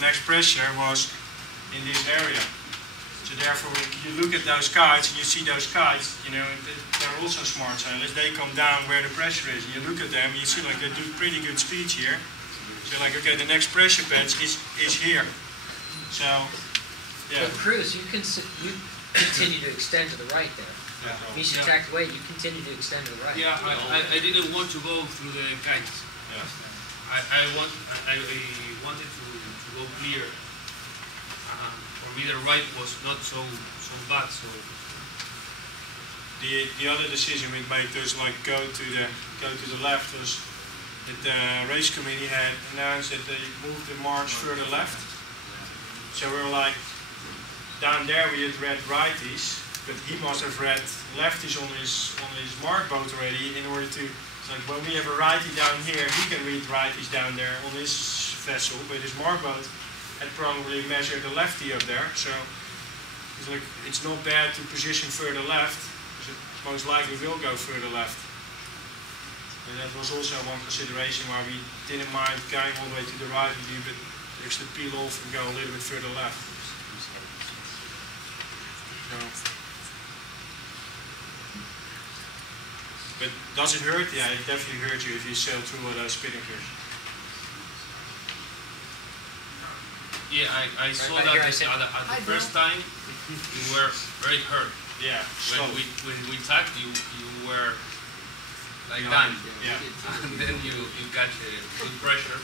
next pressure was in this area. So therefore, you look at those kites and you see those kites, you know, they're also smart sailors. They come down where the pressure is. And you look at them, you see like they do pretty good speeds here. So like, okay, the next pressure patch is here. So, yeah. Well, Cruz, you continue to extend to the right there. Yeah. Mischa tacked away, you continue to extend to the right. Yeah, I didn't want to go through the kites. Yeah. I wanted to go clear. For me, the right was not so bad. So the other decision we made was like go to the left was that the race committee had announced that they moved the march further left. So we were like down there we had read righties, but he must have read lefties on his mark boat already in order to. So like when we have a righty down here, he can read righties down there on his vessel, but his mark boat had probably measured the lefty up there, so it's like it's not bad to position further left, because it most likely will go further left. And that was also one consideration why we didn't mind going all the way to the right with you, but actually peel off and go a little bit further left. So. But does it hurt? Yeah, it definitely hurt you if you sail through all those spinnakers. yeah, I saw that at the first time you were very hurt. Yeah. When we tagged you were like that. Yeah. And then you got good pressure.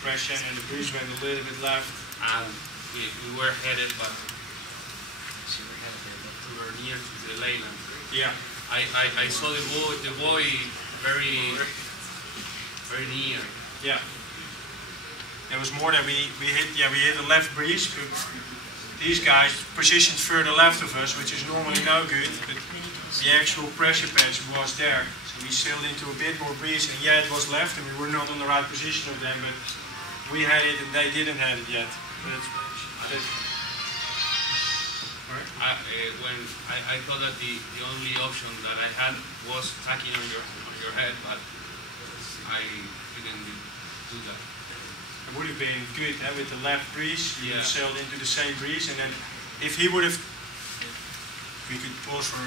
Pressure and the breeze went a little bit left. And we were headed, but we were near to the leyland. Yeah. I saw the buoy very near. Yeah. It was more that we hit a left breeze, but these guys positioned further left of us, which is normally no good, but the actual pressure patch was there. So we sailed into a bit more breeze, and yeah, it was left, and we were not on the right position of them, but we had it and they didn't have it yet. I thought that the only option that I had was tacking on your head, but I didn't do that. It would have been good with the left breeze. You yeah. sailed into the same breeze, and then if he would have, we could pause for.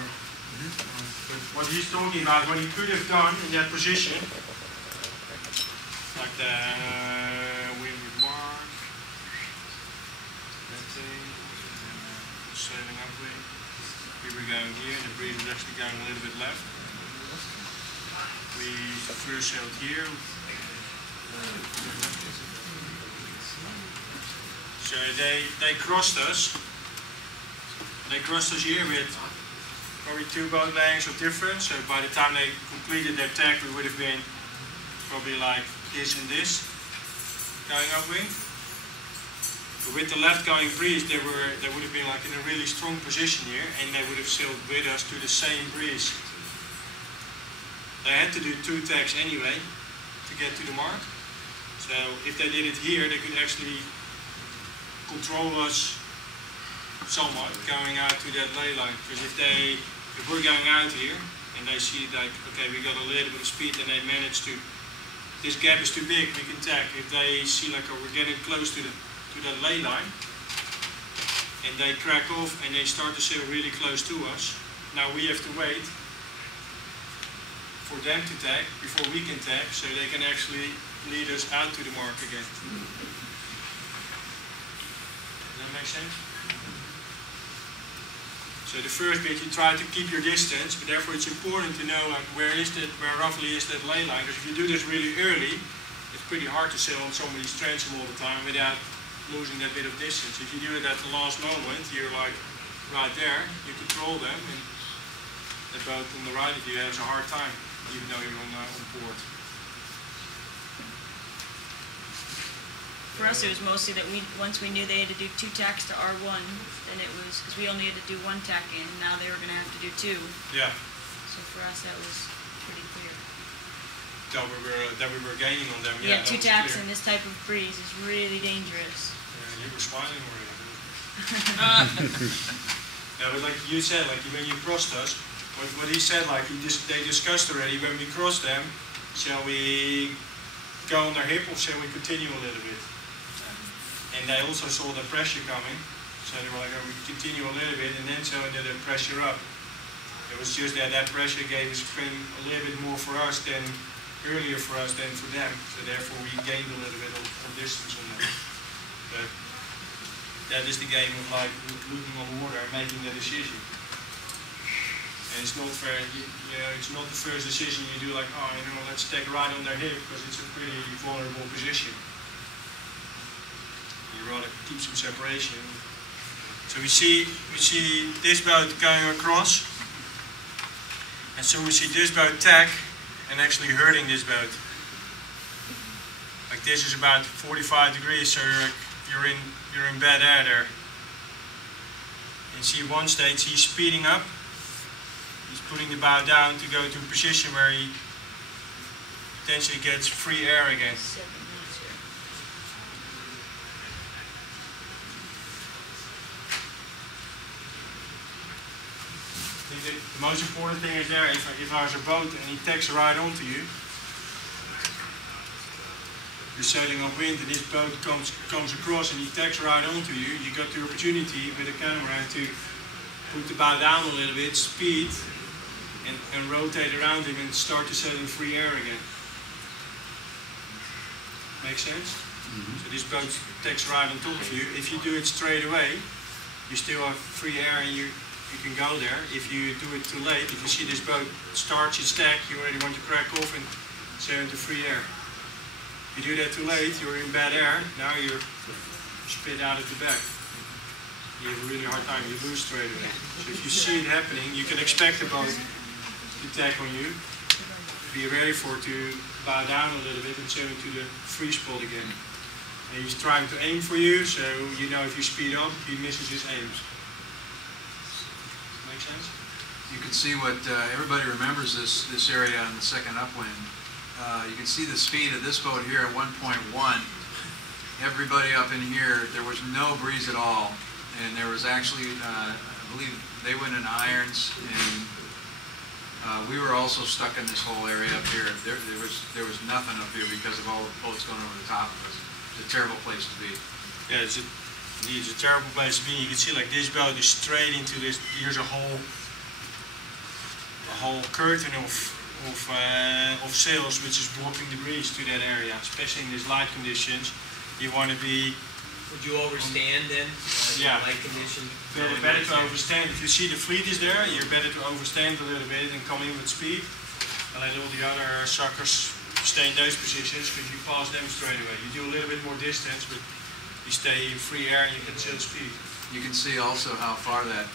But what he's talking about, what he could have done in that position, like the windward mark, that thing, sailing upwind. We were going here, and the breeze was actually going a little bit left. We first sailed here. So they crossed us. They crossed us here with probably 2 boat lengths of difference. So by the time they completed their tack, we would have been probably like this and this going upwind. But with the left going breeze, they would have been like in a really strong position here, and they would have sailed with us to the same breeze. They had to do 2 tacks anyway to get to the mark. So if they did it here, they could actually control us somewhat going out to that ley line. Because if we're going out here and they see like, okay, we got a little bit of speed and they manage to, this gap is too big, we can tack. If they see like, oh, we're getting close to that ley line and they crack off and they start to sail really close to us, now we have to wait for them to tack before we can tack, so they can actually lead us out to the mark again. Does that make sense? So the first bit, you try to keep your distance, but therefore it's important to know like where roughly is that ley line. Because if you do this really early, it's pretty hard to sail on somebody's transom all the time without losing that bit of distance. If you do it at the last moment, you're like right there, you control them, and the boat on the right of you has a hard time, even though you're on board. For us, it was mostly that once we knew they had to do 2 tacks to R1, then it was, because we only had to do 1 tack in, now they were going to have to do 2. Yeah. So for us, that was pretty clear. That we were gaining on them. Yeah, 2 tacks in this type of breeze is really dangerous. Yeah, you were smiling already. Yeah, but like you said, like when you crossed us, what he said, like they discussed already, when we crossed them, shall we go on their hip or shall we continue a little bit? and they also saw the pressure coming, so they were like, oh, we continue a little bit, and then so ended the pressure up. It was just that that pressure gave us a little bit more for us than earlier for us than for them, so therefore we gained a little bit of distance on them. But that is the game of like looking on water and making the decision. And it's not fair, it's not the first decision you do like, oh, let's take a right on their hip, because it's a pretty vulnerable position. You rather keep some separation. So we see this boat going across, and so we see this boat tack and actually hurting this boat. Like this is about 45 degrees, so you're in bad air there. And see one stage he's speeding up. He's putting the bow down to go to a position where he potentially gets free air again. The most important thing is there, if there's a boat and he takes right onto you, you're sailing upwind and this boat comes across and he takes right onto you, you got the opportunity with a catamaran to put the bow down a little bit, speed, and rotate around him and start to sail in free air again. Make sense? Mm-hmm. So this boat takes right on top of you. If you do it straight away, you still have free air and you can go there. If you do it too late, if you see this boat starts its tack, you already want to crack off and sail into free air. If you do that too late, you're in bad air, now you're spit out at the back. You have a really hard time, you lose straight away. So if you see it happening, you can expect the boat to tack on you. Be ready for it to bow down a little bit and sail into the free spot again. And he's trying to aim for you, so you know if you speed up, he misses his aims. Make sense? You can see what everybody remembers this area on the second upwind. You can see the speed of this boat here at 1.1. Everybody up in here, there was no breeze at all, and there was actually, I believe they went in irons, and we were also stuck in this whole area up here. There was nothing up here because of all the boats going over the top of us. It's a terrible place to be. Yeah, it's a terrible place to be. You can see like this boat is straight into this. Here's a whole curtain of sails which is blocking the breeze to that area, especially in these light conditions. You want to be. Would you overstand then? Yeah. Light condition. Better to overstand. If you see the fleet is there, you're better to overstand a little bit and come in with speed. And let all the other suckers stay in those positions because you pass them straight away. You do a little bit more distance, but you stay in free air and you can sail speed. You can see also how far that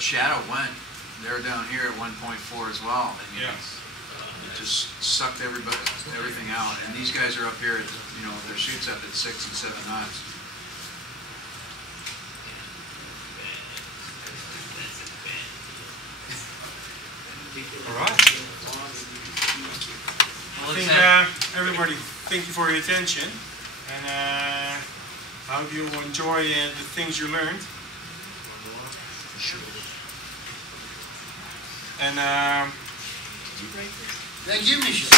shadow went. They're down here at 1.4 as well. And it just sucked everything out. And these guys are up here at, their chutes up at 6 and 7 knots. All right. I think everybody, thank you for your attention, and I hope you will enjoy the things you learned. And thank you, Mischa.